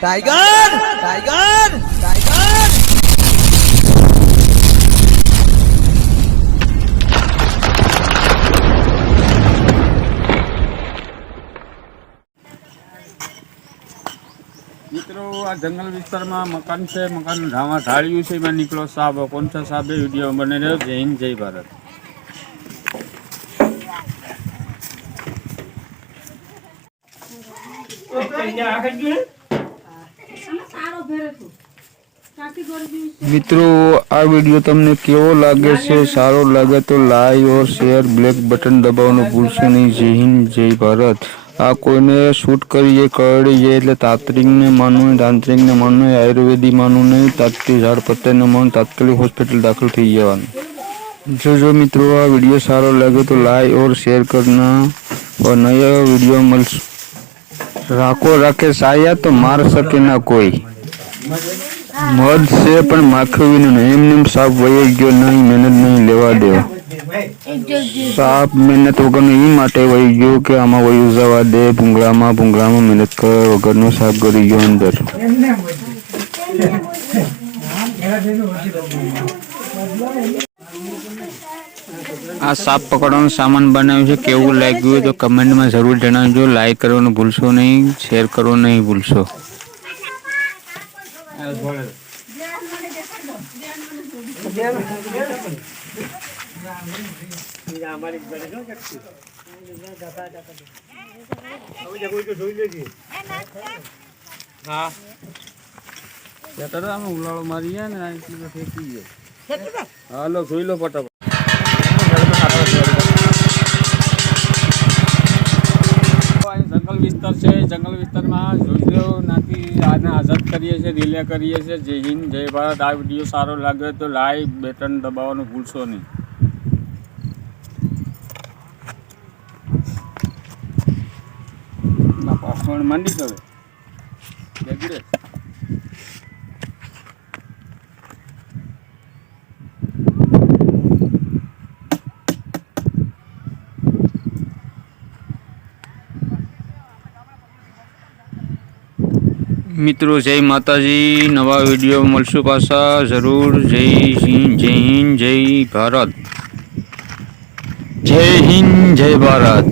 Tiger tiger tiger मित्रों आ जंगल विस्तार में मकान से मकान ढावा ढाड़ियों से मैं निकलो साहब कौन सा साहब वीडियो बने रहो। जय हिंद जय भारत। મિત્રો આ વિડીયો તમને કેવો લાગે છે? સારો લાગે તો લાઈક और શેર બ્લેક બટન દબાવવાનું ભૂલશો નહીં। જય હિન્દ જય ભારત। આ કોઈને શૂટ કરીએ કરડી જાય એટલે તાંત્રિકને માનવું નહીં, તાંત્રિકને માનવું નહીં, આયુર્વેદિક માનવું નહીં, તાત્કાલિક ઝાડ પત્તાને માનવું, તાત્કાલિક હોસ્પિટલ દાખલ થઈ જવાનું। જો મિત્રો આ વિડીયો સારો લાગે તો લાઈક और शेयर करना और नया वीडियो मिल राखो राखे साया तो मार सके ना कोई। मध से पण माखवी नहीं एमनेम साप वही गयो नहीं, मेहनत नहीं लेवा दे। साप मेहनत वगरनो ई माटे वही गयो के आमा वही जवा दे। भूंगळा में मेहनत कर वगरनो साप गरी गयो अंदर। आ साप पकड़વાનો सामान बनाव्યું છે કેવું લાગ્યું તો કમેન્ટમાં જરૂર જણાવજો। લાઈક કરવાનું ભૂલશો નહીં, શેર કરવાનું નહીં ભૂલશો। हाँ અમે ઉલાળો મારીએ ને એટલી તો ફેંકી જાય। હાલો જોઈ લો ફટાફટ। जंगल विस्तार से जंगल विस्तार में जोजो नाती आने आज़ाद करिए छे, रिले करिए छे। जय हिंद जय भारत। आ विडियो सारो लागे तो लाइक बटन दबावવાનું भूलशो नहीं। ना पासवर्ड मंडी करे जगरे मित्रों जय माताजी। नवा वीडियो मळशु पाछा जरूर। जय हिंद जय भारत। जय हिंद जय भारत।